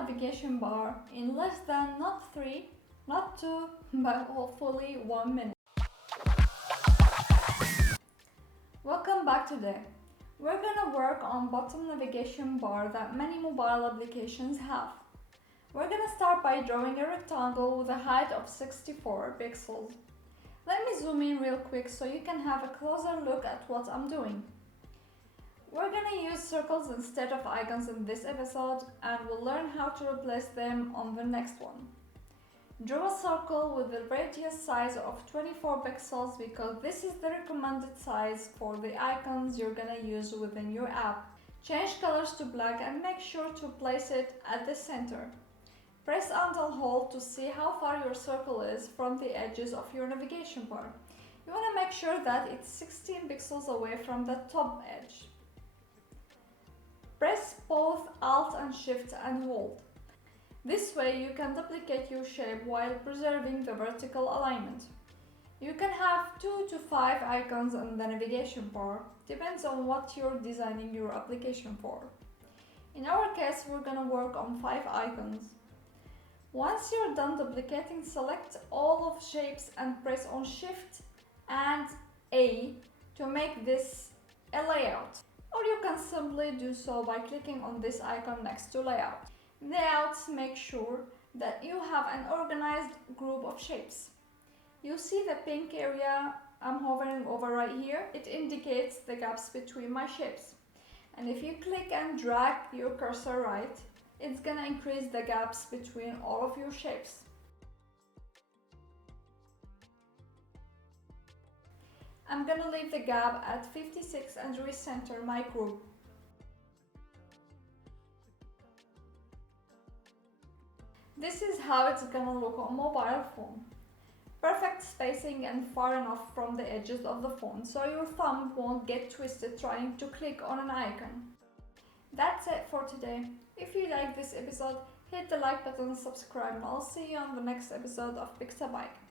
navigation bar in less than not 3, not 2, but hopefully 1 minute. Welcome back today. We're gonna work on bottom navigation bar that many mobile applications have. We're gonna start by drawing a rectangle with a height of 64 pixels. Let me zoom in real quick so you can have a closer look at what I'm doing. We're gonna use circles instead of icons in this episode, and we'll learn how to replace them on the next one. Draw a circle with a radius size of 24 pixels because this is the recommended size for the icons you're gonna use within your app. Change colors to black and make sure to place it at the center. Press and hold to see how far your circle is from the edges of your navigation bar. You want to make sure that it's 16 pixels away from the top edge. Press both Alt and Shift and hold. This way you can duplicate your shape while preserving the vertical alignment. You can have 2 to 5 icons in the navigation bar, depends on what you're designing your application for. In our case, we're gonna work on 5 icons. Once you're done duplicating, select all of shapes and press on Shift and A to make this a layout. Or you can simply do so by clicking on this icon next to layout. Layouts make sure that you have an organized group of shapes. You see the pink area I'm hovering over right here? It indicates the gaps between my shapes. And if you click and drag your cursor right, it's gonna increase the gaps between all of your shapes. I'm gonna leave the gap at 56 and recenter my group. This is how it's gonna look on mobile phone. Perfect spacing and far enough from the edges of the phone so your thumb won't get twisted trying to click on an icon. That's it for today. If you like this episode, hit the like button, subscribe, and I'll see you on the next episode of PixaBike.